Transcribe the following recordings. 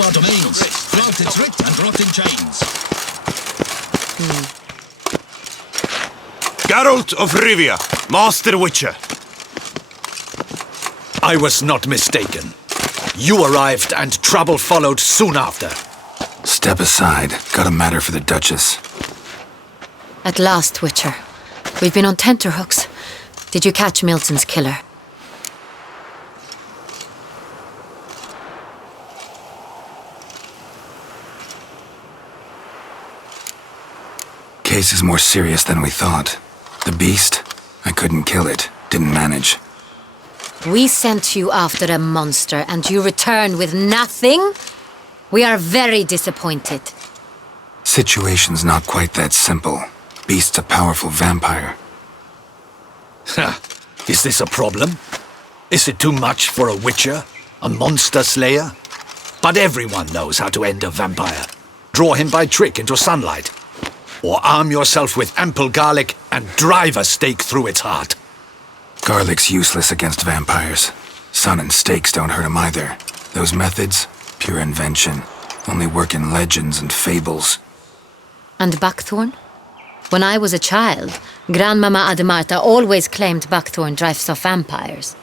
our domains. Flout its writ and rot in chains. Geralt of Rivia, Master Witcher. I was not mistaken. You arrived and trouble followed soon after. Step aside. Got a matter for the Duchess. At last, Witcher. We've been on tenterhooks. Did you catch Milton's killer? Case is more serious than we thought. The beast? I couldn't kill it. Didn't manage. We sent you after a monster and you return with nothing? We are very disappointed. Situation's not quite that simple. Beast's a powerful vampire. Ha! Is this a problem? Is it too much for a witcher? A monster slayer? But everyone knows how to end a vampire. Draw him by trick into sunlight. Or arm yourself with ample garlic and drive a stake through its heart. Garlic's useless against vampires. Sun and stakes don't hurt him either. Those methods, pure invention. Only work in legends and fables. And buckthorn? When I was a child, Grandmama Ademarta always claimed buckthorn drives off vampires.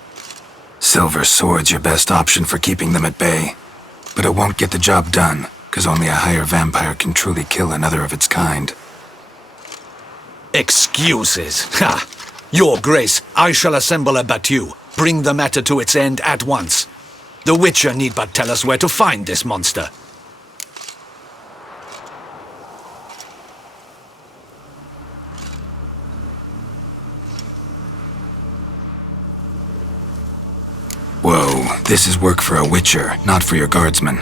Silver sword's your best option for keeping them at bay. But it won't get the job done, because only a higher vampire can truly kill another of its kind. Excuses! Ha! Your Grace, I shall assemble a battue. Bring the matter to its end at once. The Witcher need but tell us where to find this monster. Whoa, this is work for a Witcher, not for your guardsmen.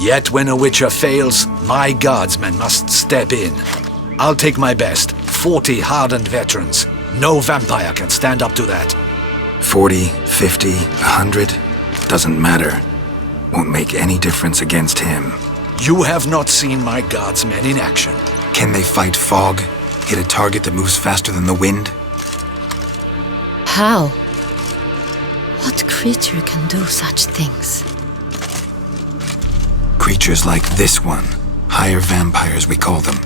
Yet when a Witcher fails, my guardsmen must step in. I'll take my best, 40 hardened veterans. No vampire can stand up to that. 40, 50, 100, doesn't matter. Won't make any difference against him. You have not seen my guardsmen in action. Can they fight fog? Hit a target that moves faster than the wind? How? What creature can do such things? Creatures like this one. Higher vampires, we call them.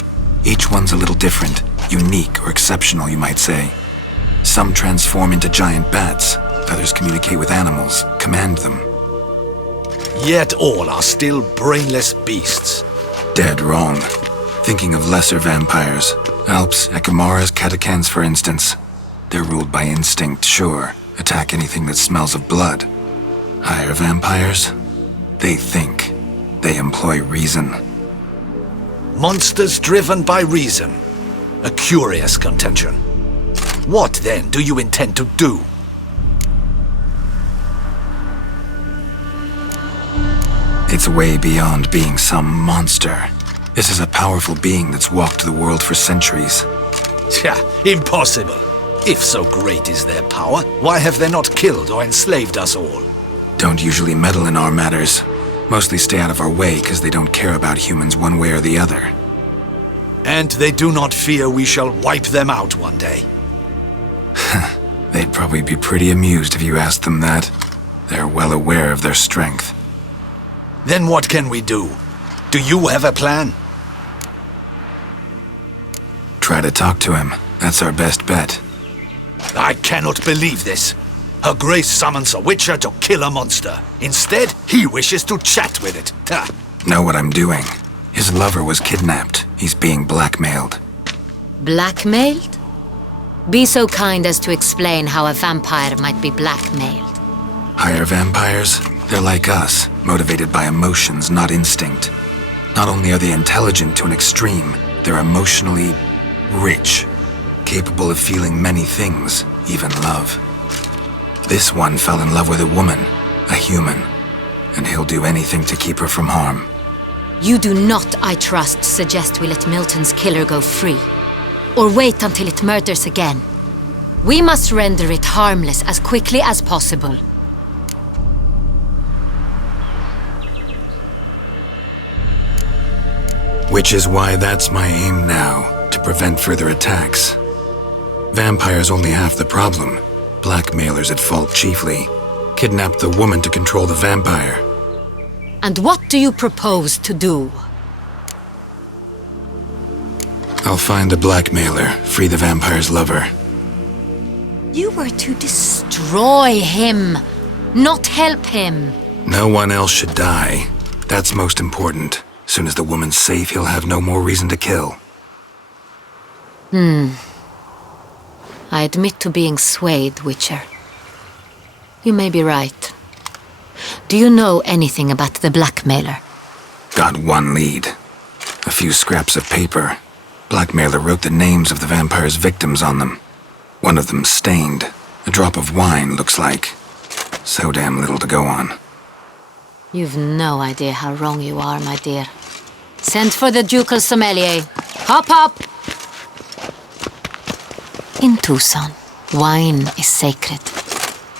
Each one's a little different. Unique or exceptional, you might say. Some transform into giant bats. Others communicate with animals, command them. Yet all are still brainless beasts. Dead wrong. Thinking of lesser vampires. Alps, Ekamaras, Catacans, for instance. They're ruled by instinct, sure. Attack anything that smells of blood. Higher vampires? They think. They employ reason. Monsters driven by reason. A curious contention. What, then, do you intend to do? It's way beyond being some monster. This is a powerful being that's walked the world for centuries. Yeah, impossible. If so great is their power, why have they not killed or enslaved us all? Don't usually meddle in our matters. Mostly stay out of our way because they don't care about humans one way or the other. And they do not fear we shall wipe them out one day. They'd probably be pretty amused if you asked them that. They're well aware of their strength. Then what can we do? Do you have a plan? Try to talk to him. That's our best bet. I cannot believe this. Her Grace summons a Witcher to kill a monster. Instead, he wishes to chat with it. Ha! Know what I'm doing. His lover was kidnapped. He's being blackmailed. Blackmailed? Be so kind as to explain how a vampire might be blackmailed. Higher vampires? They're like us, motivated by emotions, not instinct. Not only are they intelligent to an extreme, they're emotionally rich, capable of feeling many things, even love. This one fell in love with a woman, a human, and he'll do anything to keep her from harm. You do not, I trust, suggest we let Milton's killer go free. Or wait until it murders again. We must render it harmless as quickly as possible. Which is why that's my aim now, to prevent further attacks. Vampires only half the problem. Blackmailers at fault chiefly. Kidnapped the woman to control the vampire. And what do you propose to do? I'll find the blackmailer, free the vampire's lover. You were to destroy him, not help him. No one else should die. That's most important. Soon as the woman's safe, he'll have no more reason to kill. I admit to being swayed, Witcher. You may be right. Do you know anything about the blackmailer? Got one lead. A few scraps of paper. Blackmailer wrote the names of the vampire's victims on them. One of them stained. A drop of wine, looks like. So damn little to go on. You've no idea how wrong you are, my dear. Send for the ducal sommelier. Hop, hop! In Tucson, wine is sacred.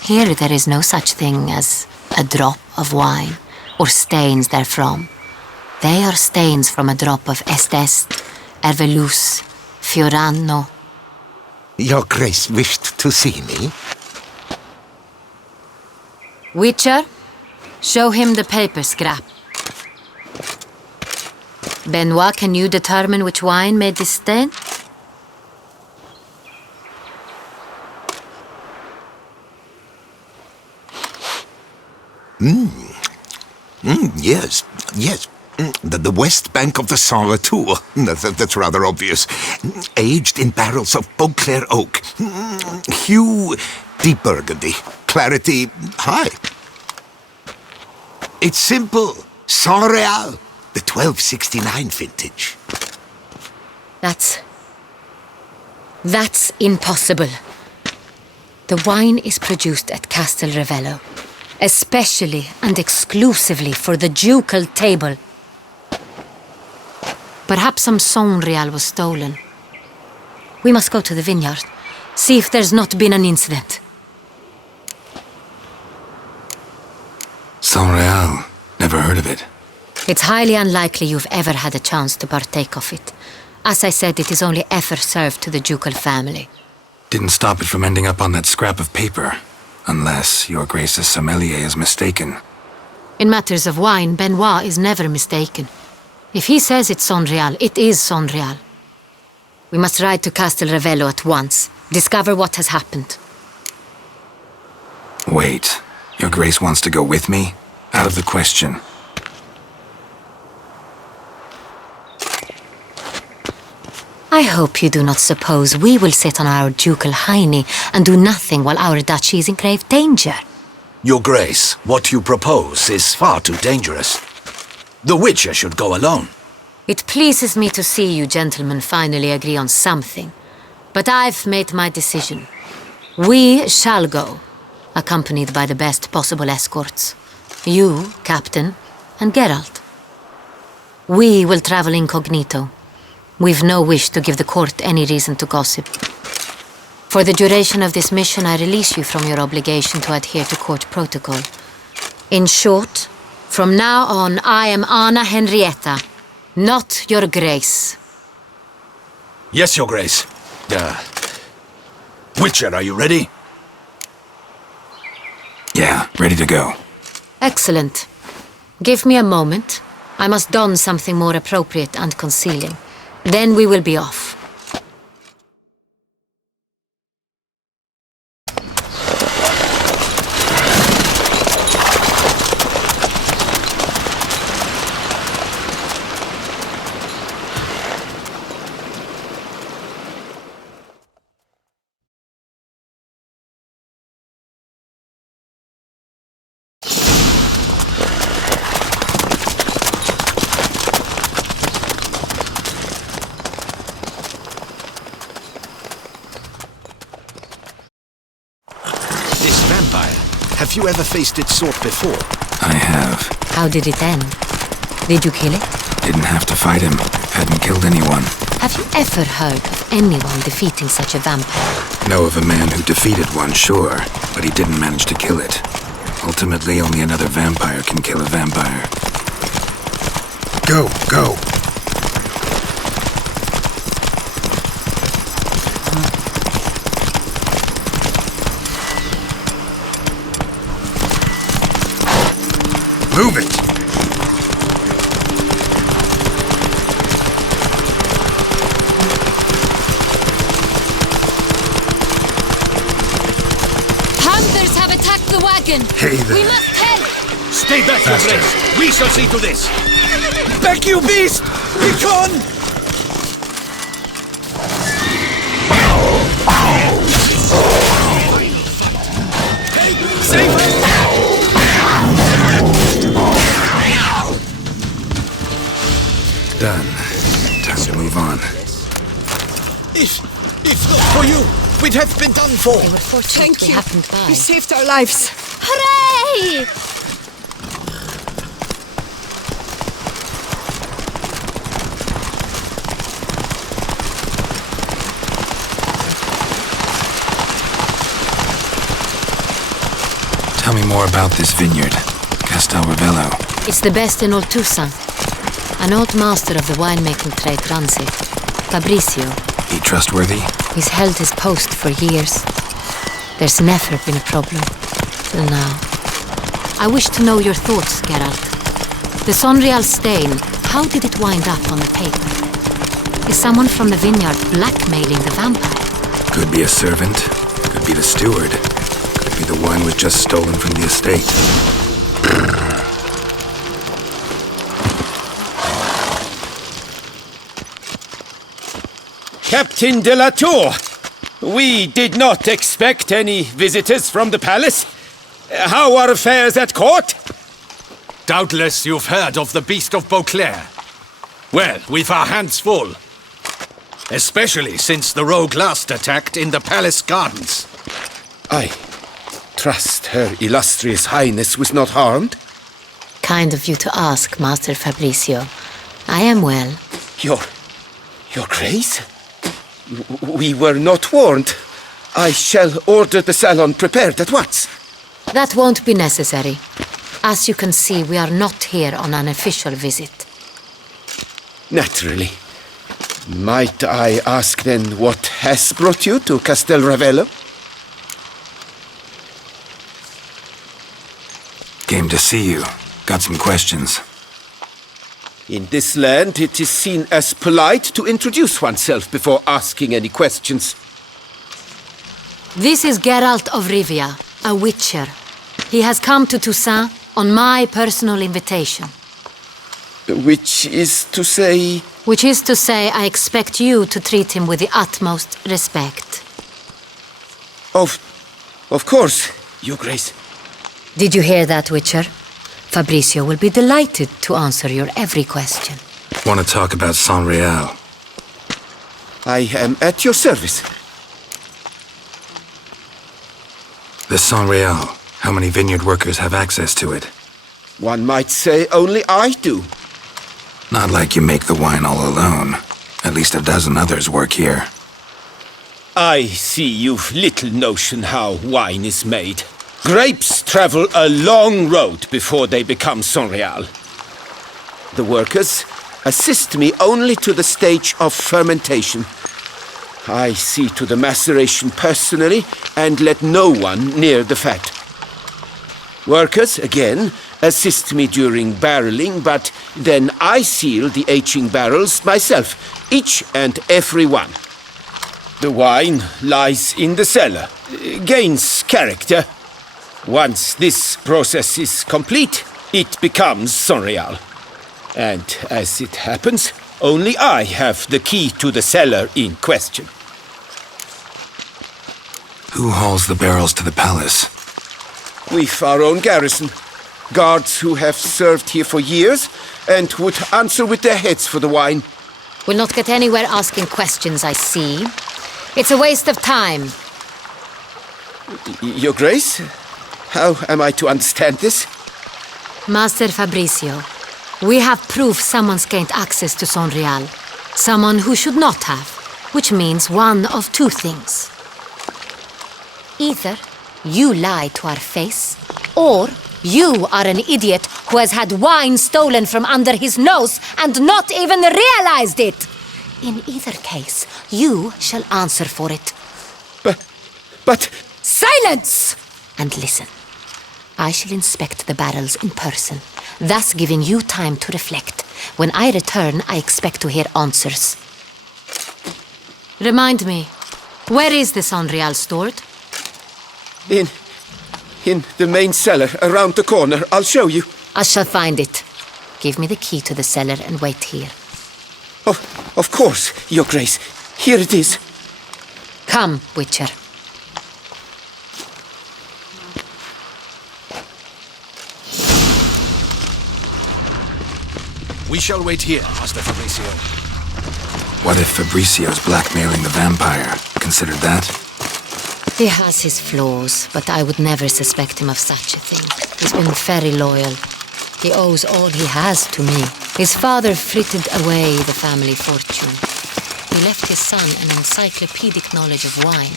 Here there is no such thing as a drop of wine, or stains therefrom. They are stains from a drop of Est, Ervelus, Fiorano. Your Grace wished to see me? Witcher, show him the paper scrap. Benoit, can you determine which wine made this stain? Yes. The west bank of the Saint Retour. That's rather obvious. Aged in barrels of Beauclair oak. Hue, deep burgundy. Clarity, high. It's simple. Saint Real, the 1269 vintage. That's impossible. The wine is produced at Castel Ravello, especially and exclusively for the ducal table. Perhaps some Saint Real was stolen. We must go to the vineyard, see if there's not been an incident. Saint Real. Never heard of it. It's highly unlikely you've ever had a chance to partake of it. As I said, it is only ever served to the ducal family. Didn't stop it from ending up on that scrap of paper. Unless your Grace's sommelier is mistaken. In matters of wine, Benoit is never mistaken. If he says it's Saint Real, it is Saint Real. We must ride to Castel Ravello at once. Discover what has happened. Wait. Your Grace wants to go with me? Out of the question. I hope you do not suppose we will sit on our ducal hiney and do nothing while our duchy is in grave danger. Your Grace, what you propose is far too dangerous. The Witcher should go alone. It pleases me to see you gentlemen finally agree on something. But I've made my decision. We shall go, accompanied by the best possible escorts. You, Captain, and Geralt. We will travel incognito. We've no wish to give the court any reason to gossip. For the duration of this mission, I release you from your obligation to adhere to court protocol. In short, from now on, I am Anna Henrietta, not your Grace. Yes, Your Grace. Witcher, are you ready? Yeah, ready to go. Excellent. Give me a moment. I must don something more appropriate and concealing. Then we will be off. Have you ever faced its sort before? I have. How did it end? Did you kill it? Didn't have to fight him. Hadn't killed anyone. Have you ever heard of anyone defeating such a vampire? Know of a man who defeated one, sure, but he didn't manage to kill it. Ultimately, only another vampire can kill a vampire. Go, go! Move it! Okay then. We must help! Stay back, your Faster. friends. We shall see to this. Back, you beast! Begone! Save her! Done. Time to move on. If not for you, we'd have been done for. They were fortunate we happened by. You saved our lives. Hooray! Tell me more about this vineyard, Castel Ravello. It's the best in all Toussaint. An old master of the winemaking trade runs it. Fabrizio. He trustworthy? He's held his post for years. There's never been a problem. Till now. I wish to know your thoughts, Geralt. The Sonreal stain, how did it wind up on the paper? Is someone from the vineyard blackmailing the vampire? Could be a servant, could be the steward, could be the wine was just stolen from the estate. Captain de la Tour, we did not expect any visitors from the palace. How are affairs at court? Doubtless you've heard of the Beast of Beauclair. Well, we've our hands full. Especially since the rogue last attacked in the palace gardens. I trust Her Illustrious Highness was not harmed. Kind of you to ask, Master Fabrizio. I am well. Your Grace? We were not warned. I shall order the salon prepared at once. That won't be necessary. As you can see, we are not here on an official visit. Naturally. Might I ask then what has brought you to Castel Ravello? Came to see you. Got some questions. In this land, it is seen as polite to introduce oneself before asking any questions. This is Geralt of Rivia, a witcher. He has come to Toussaint on my personal invitation. Which is to say... Which is to say, I expect you to treat him with the utmost respect. Of course, Your Grace. Did you hear that, Witcher? Fabrizio will be delighted to answer your every question. Want to talk about Sonreal? I am at your service. The Sonreal. How many vineyard workers have access to it? One might say only I do. Not like you make the wine all alone. At least a dozen others work here. I see you've little notion how wine is made. Grapes travel a long road before they become Sonreal. The workers assist me only to the stage of fermentation. I see to the maceration personally and let no one near the fat. Workers, again, assist me during barreling, but then I seal the aging barrels myself, each and every one. The wine lies in the cellar, gains character. Once this process is complete, it becomes Sonreal. And as it happens, only I have the key to the cellar in question. Who hauls the barrels to the palace? We've our own garrison. Guards who have served here for years and would answer with their heads for the wine. We'll not get anywhere asking questions, I see. It's a waste of time. Your Grace? How am I to understand this? Master Fabrizio, we have proof someone's gained access to Sonreal. Someone who should not have, which means one of two things. Either you lie to our face, or you are an idiot who has had wine stolen from under his nose and not even realized it. In either case, you shall answer for it. But... Silence! And listen. I shall inspect the barrels in person, thus giving you time to reflect. When I return, I expect to hear answers. Remind me, where is the Sonreal stored? In the main cellar, around the corner. I'll show you. I shall find it. Give me the key to the cellar and wait here. Oh, of course, Your Grace. Here it is. Come, Witcher. We shall wait here, Master Fabricio. What if Fabricio's blackmailing the vampire? Considered that? He has his flaws, but I would never suspect him of such a thing. He's been very loyal. He owes all he has to me. His father frittered away the family fortune. He left his son an encyclopedic knowledge of wine.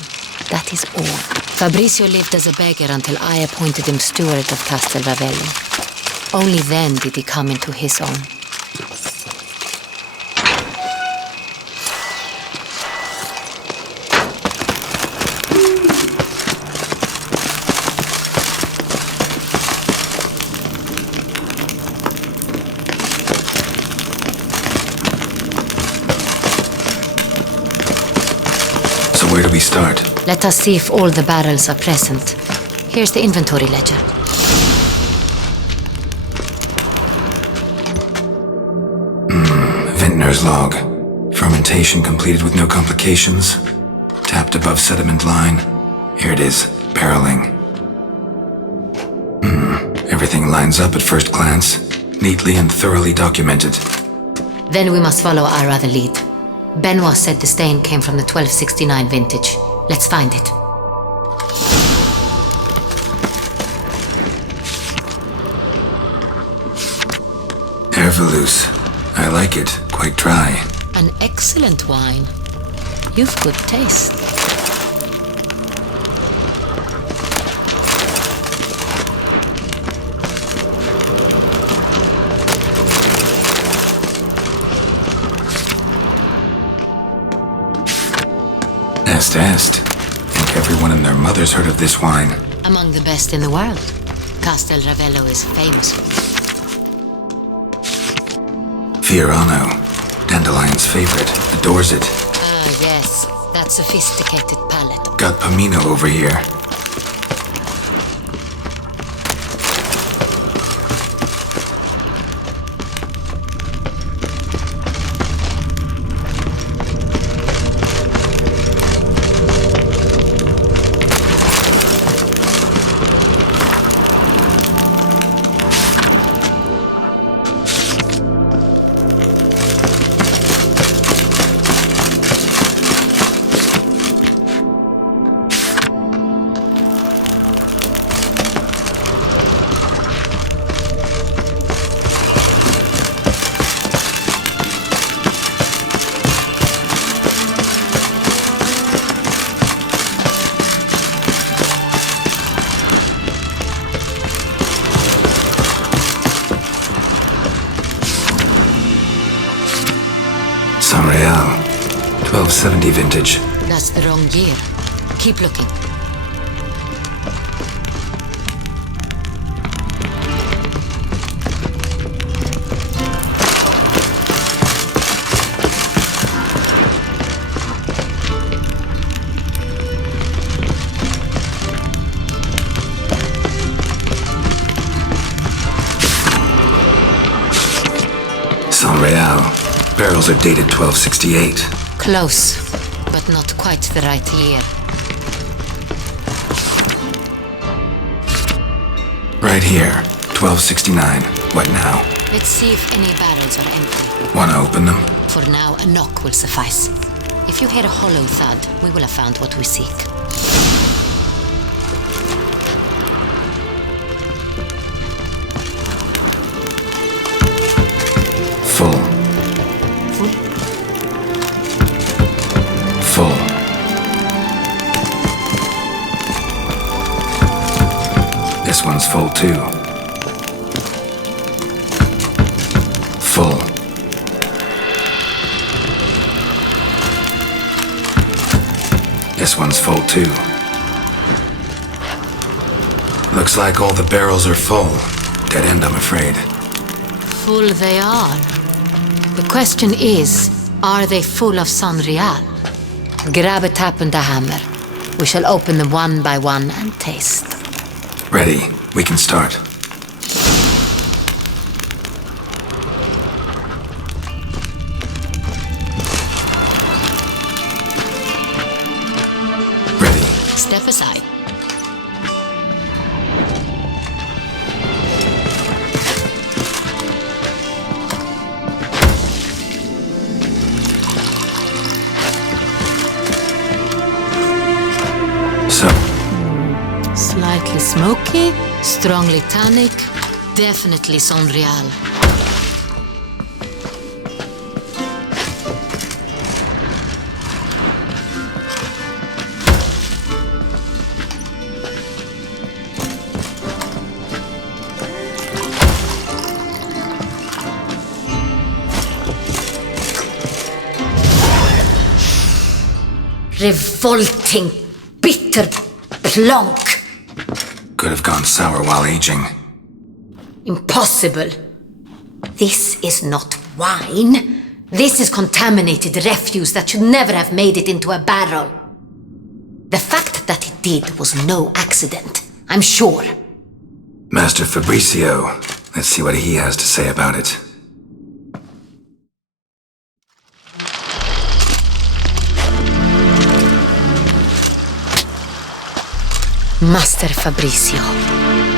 That is all. Fabricio lived as a beggar until I appointed him steward of Castel Ravello. Only then did he come into his own. Where do we start? Let us see if all the barrels are present. Here's the inventory ledger. Vintner's log. Fermentation completed with no complications. Tapped above sediment line. Here it is. Barreling. Everything lines up at first glance. Neatly and thoroughly documented. Then we must follow our other lead. Benoit said the stain came from the 1269 vintage. Let's find it. Herveloos. I like it. Quite dry. An excellent wine. You've good taste. Est. Think everyone and their mother's heard of this wine. Among the best in the world. Castel Ravello is famous. Fiorano. Dandelion's favorite. Adores it. Ah, yes. That sophisticated palate. Got Pomino over here. San Real. 1270 vintage. That's the wrong year. Keep looking. San Real. Barrels are dated 1268. Close, but not quite the right year. Right here. 1269. What now? Let's see if any barrels are empty. Wanna open them? For now, a knock will suffice. If you hear a hollow thud, we will have found what we seek. Full. Full. This one's full too. Full. This one's full too. Looks like all the barrels are full. Dead end, I'm afraid. Full they are. The question is, are they full of San Real? Grab a tap and a hammer. We shall open them one by one and taste. Ready. We can start. Ready. Step aside. So, Slightly smoky, strongly tannic, definitely Sonreal. Revolting, bitter plonk. could have gone sour while aging. Impossible. This is not wine. This is contaminated refuse that should never have made it into a barrel. The fact that it did was no accident, I'm sure. Master Fabrizio, let's see what he has to say about it. Master Fabrizio,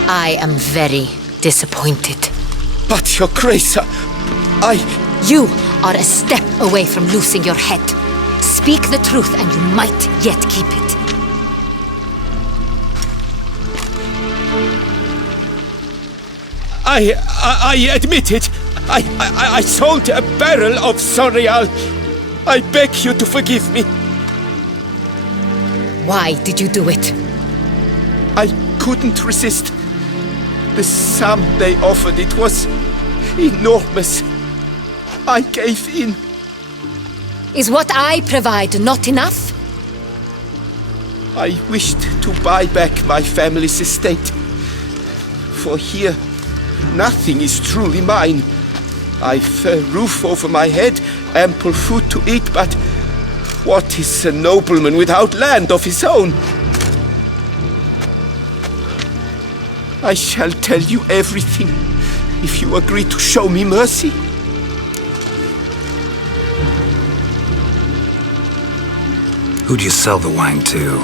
I am very disappointed. But, Your Grace, You are a step away from losing your head. Speak the truth and you might yet keep it. I admit it. I sold a barrel of Sonreal. I beg you to forgive me. Why did you do it? I couldn't resist. The sum they offered, it was enormous. I gave in. Is what I provide not enough? I wished to buy back my family's estate. For here, nothing is truly mine. I've a roof over my head, ample food to eat, but what is a nobleman without land of his own? I shall tell you everything if you agree to show me mercy. Who'd you sell the wine to?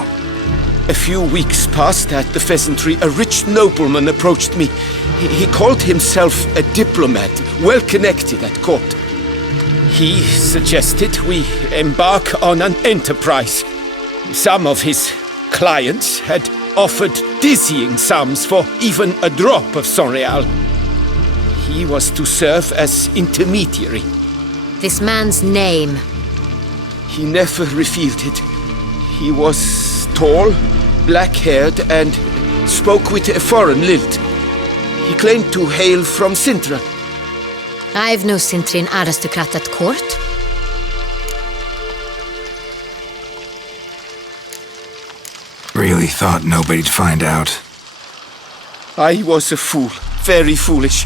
A few weeks past at the pheasantry, a rich nobleman approached me. He called himself a diplomat, well connected at court. He suggested we embark on an enterprise. Some of his clients had offered dizzying sums for even a drop of Sonreal. He was to serve as intermediary. This man's name. He never revealed it. He was tall, black-haired, and spoke with a foreign lilt. He claimed to hail from Sintra. I've no Cintrian aristocrat at court. Really thought nobody'd find out. I was a fool, very foolish.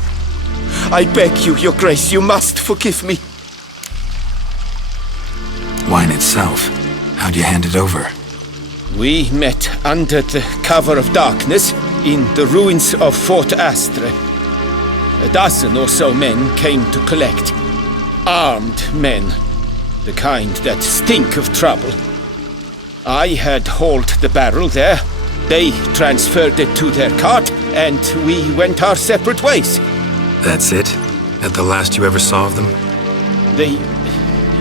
I beg you, Your Grace, you must forgive me. Wine itself, how'd you hand it over? We met under the cover of darkness in the ruins of Fort Astre. A dozen or so men came to collect. Armed men, the kind that stink of trouble. I had hauled the barrel there. They transferred it to their cart, and we went our separate ways. That's it? At the last you ever saw of them?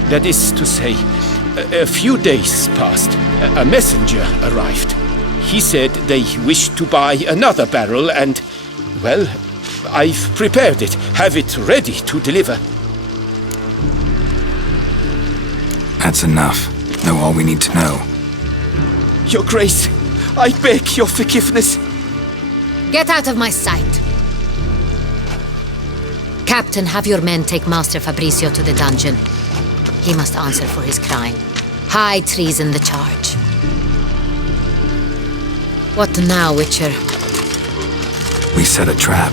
That is to say, a few days passed. A messenger arrived. He said they wished to buy another barrel and, well, I've prepared it, have it ready to deliver. That's enough. Know all we need to know. Your Grace, I beg your forgiveness. Get out of my sight. Captain, have your men take Master Fabrizio to the dungeon. He must answer for his crime. High treason the charge. What now, Witcher? We set a trap.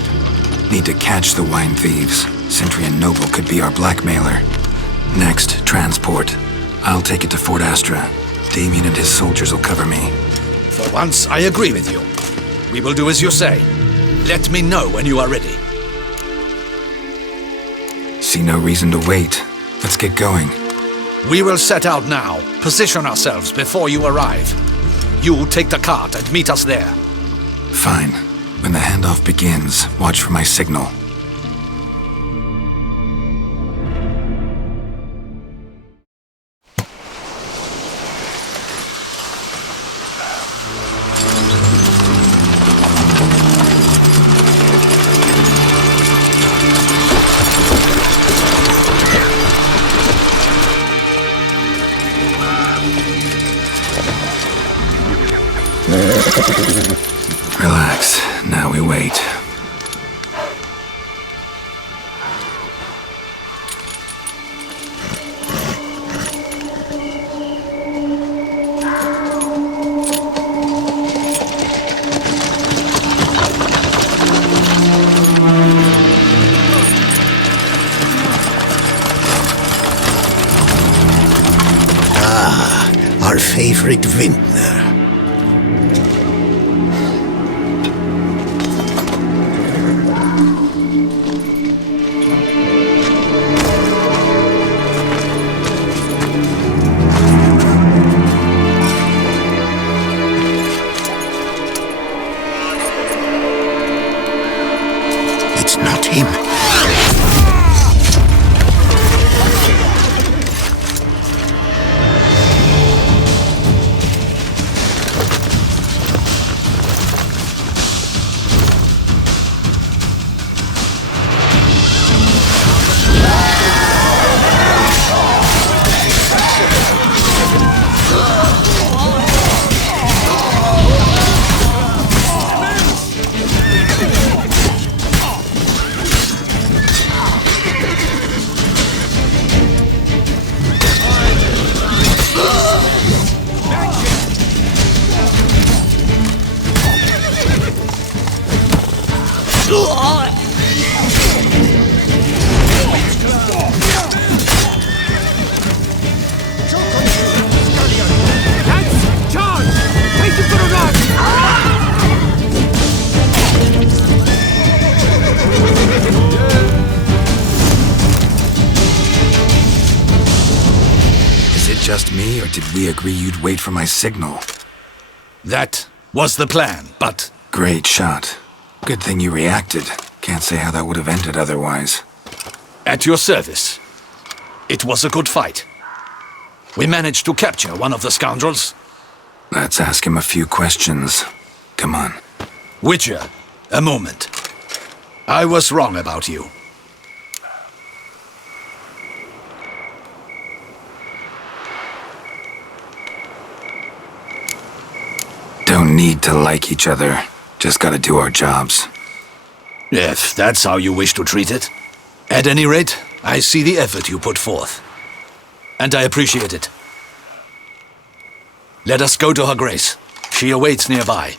Need to catch the wine thieves. Centrian Noble could be our blackmailer. Next, transport. I'll take it to Fort Astra. Damien and his soldiers will cover me. For once, I agree with you. We will do as you say. Let me know when you are ready. See no reason to wait. Let's get going. We will set out now. Position ourselves before you arrive. You take the cart and meet us there. Fine. When the handoff begins, watch for my signal. Relax. Now we wait. Our favorite vintner. It's not him. Just me, or did we agree you'd wait for my signal? That was the plan, but... Great shot. Good thing you reacted. Can't say how that would have ended otherwise. At your service. It was a good fight. We managed to capture one of the scoundrels. Let's ask him a few questions. Come on. Witcher, a moment. I was wrong about you. Don't need to like each other. Just gotta do our jobs. If that's how you wish to treat it. At any rate, I see the effort you put forth. And I appreciate it. Let us go to her grace. She awaits nearby.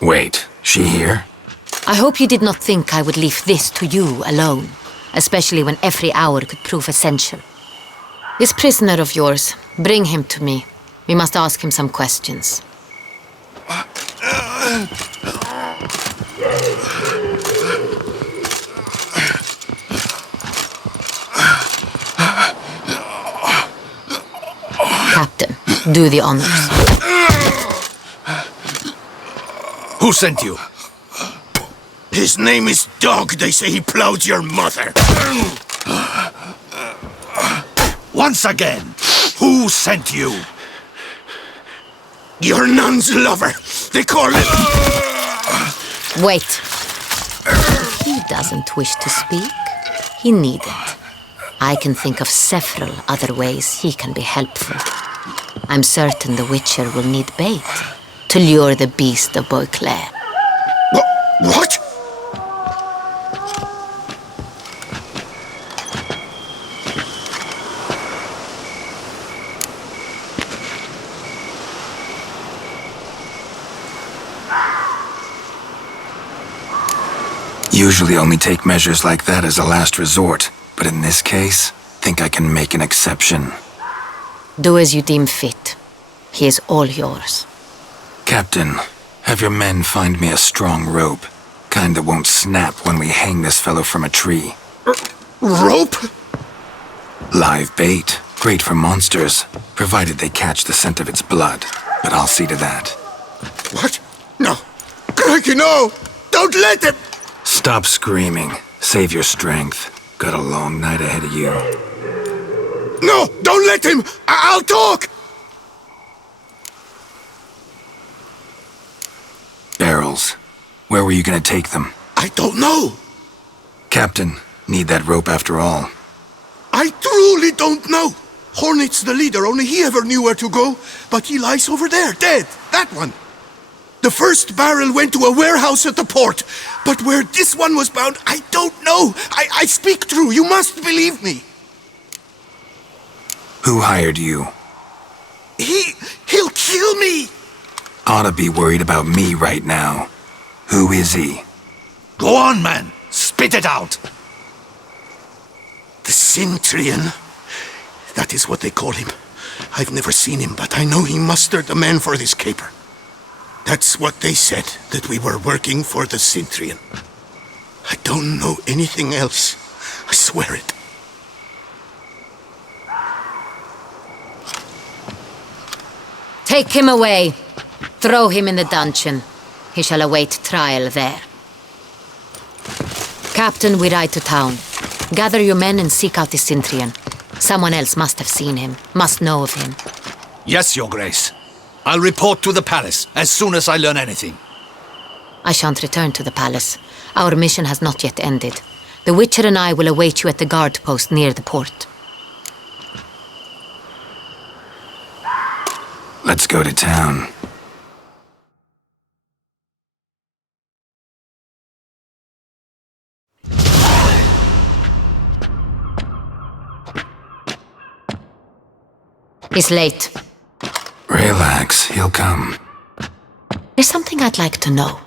Wait, she here? I hope you did not think I would leave this to you alone, especially when every hour could prove essential. This prisoner of yours, bring him to me. We must ask him some questions. Captain, do the honors. Who sent you? His name is Dog. They say he plowed your mother. Once again, who sent you? Your nun's lover. They call him... Wait. If he doesn't wish to speak, he needn't. I can think of several other ways he can be helpful. I'm certain the Witcher will need bait to lure the beast of Beauclair. What? Usually only take measures like that as a last resort, but in this case, think I can make an exception. Do as you deem fit. He is all yours. Captain, have your men find me a strong rope. Kind that won't snap when we hang this fellow from a tree. Rope? Live bait. Great for monsters, provided they catch the scent of its blood. But I'll see to that. What? No. Crikey, no! Don't let him! Stop screaming. Save your strength. Got a long night ahead of you. No! Don't let him! I'll talk! Barrels. Where were you gonna take them? I don't know. Captain, need that rope after all. I truly don't know. Hornet's the leader, only he ever knew where to go. But he lies over there, dead. That one. The first barrel went to a warehouse at the port. But where this one was bound, I don't know. I speak true. You must believe me. Who hired you? He'll kill me. Oughta be worried about me right now. Who is he? Go on, man. Spit it out. The Centurion. That is what they call him. I've never seen him, but I know he mustered the men for this caper. That's what they said, that we were working for the Centurion. I don't know anything else. I swear it. Take him away. Throw him in the dungeon. He shall await trial there. Captain, we ride to town. Gather your men and seek out the Centurion. Someone else must have seen him, must know of him. Yes, Your Grace. I'll report to the palace as soon as I learn anything. I shan't return to the palace. Our mission has not yet ended. The Witcher and I will await you at the guard post near the port. Let's go to town. He's late. Relax, he'll come. There's something I'd like to know.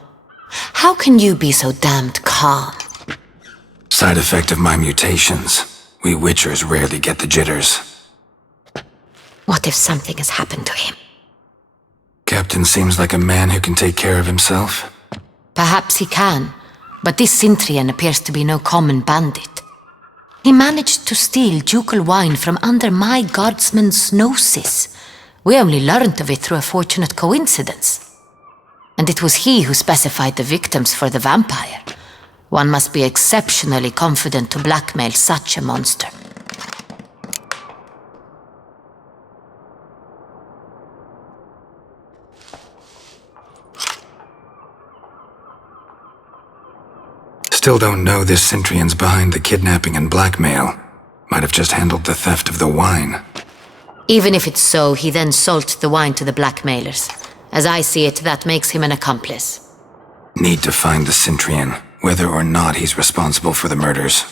How can you be so damned calm? Side effect of my mutations. We Witchers rarely get the jitters. What if something has happened to him? Captain seems like a man who can take care of himself. Perhaps he can, but this Centurion appears to be no common bandit. He managed to steal ducal wine from under my guardsman's noses. We only learned of it through a fortunate coincidence. And it was he who specified the victims for the vampire. One must be exceptionally confident to blackmail such a monster. Still don't know this Centurion's behind the kidnapping and blackmail. Might have just handled the theft of the wine. Even if it's so, he then sold the wine to the blackmailers. As I see it, that makes him an accomplice. Need to find the Centurion, whether or not he's responsible for the murders.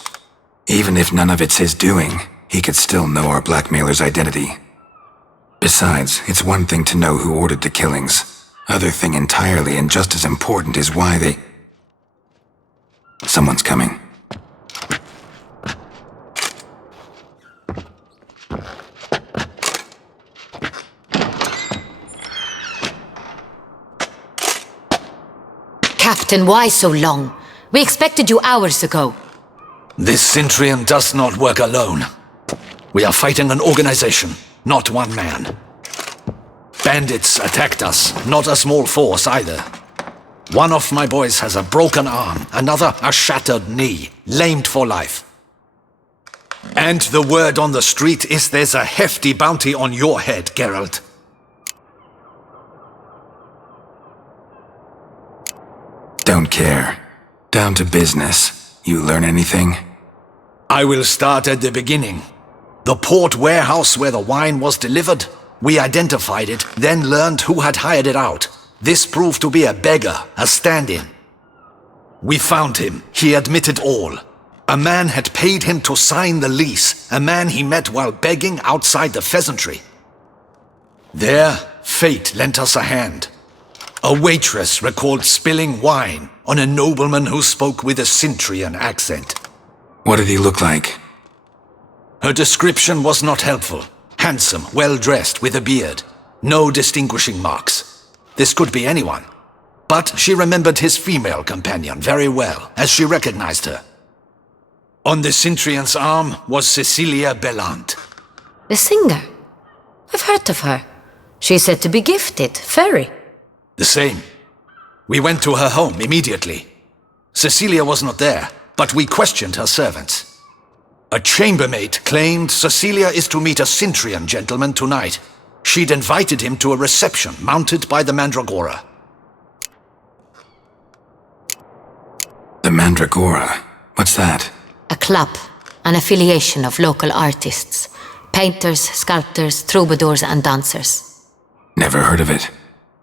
Even if none of it's his doing, he could still know our blackmailer's identity. Besides, it's one thing to know who ordered the killings. Other thing entirely, and just as important, is why they... Someone's coming. Captain, why so long? We expected you hours ago. This Centurion does not work alone. We are fighting an organization, not one man. Bandits attacked us, not a small force either. One of my boys has a broken arm, another a shattered knee, lamed for life. And the word on the street is there's a hefty bounty on your head, Geralt. Don't care. Down to business. You learn anything? I will start at the beginning. The port warehouse where the wine was delivered. We identified it, then learned who had hired it out. This proved to be a beggar, a stand-in. We found him. He admitted all. A man had paid him to sign the lease, a man he met while begging outside the pheasantry. There, fate lent us a hand. A waitress recalled spilling wine on a nobleman who spoke with a Centurion accent. What did he look like? Her description was not helpful. Handsome, well-dressed, with a beard. No distinguishing marks. This could be anyone. But she remembered his female companion very well, as she recognized her. On the Cintrian's arm was Cecilia Bellant. The singer? I've heard of her. She's said to be gifted, fairy. The same. We went to her home immediately. Cecilia was not there, but we questioned her servants. A chambermaid claimed Cecilia is to meet a Cintrian gentleman tonight. She'd invited him to a reception mounted by the Mandragora. The Mandragora? What's that? A club, an affiliation of local artists. Painters, sculptors, troubadours and dancers. Never heard of it.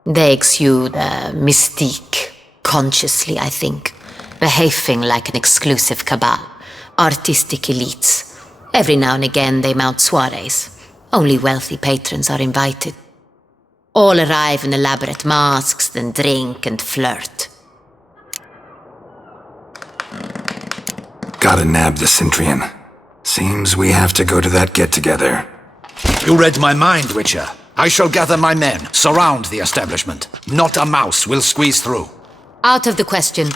They exude mystique, consciously, I think. Behaving like an exclusive cabal. Artistic elites. Every now and again they mount soirees. Only wealthy patrons are invited. All arrive in elaborate masks, then drink and flirt. Gotta nab the Cintrian. Seems we have to go to that get-together. You read my mind, Witcher. I shall gather my men, surround the establishment. Not a mouse will squeeze through. Out of the question.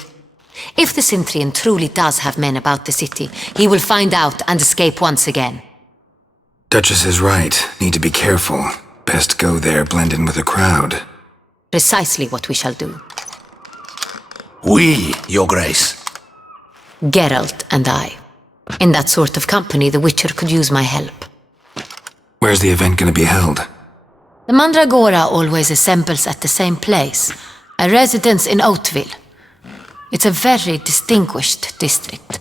If the Cintrian truly does have men about the city, he will find out and escape once again. Duchess is right. Need to be careful. Best go there, blend in with the crowd. Precisely what we shall do. We, Your Grace. Geralt and I. In that sort of company, the Witcher could use my help. Where's the event gonna be held? The Mandragora always assembles at the same place, a residence in Oatville. It's a very distinguished district.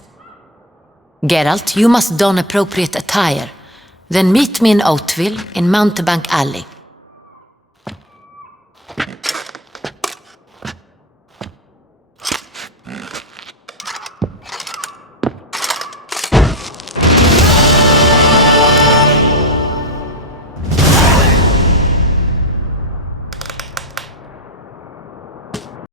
Geralt, you must don appropriate attire. Then meet me in Oatville, in Mountebank Alley.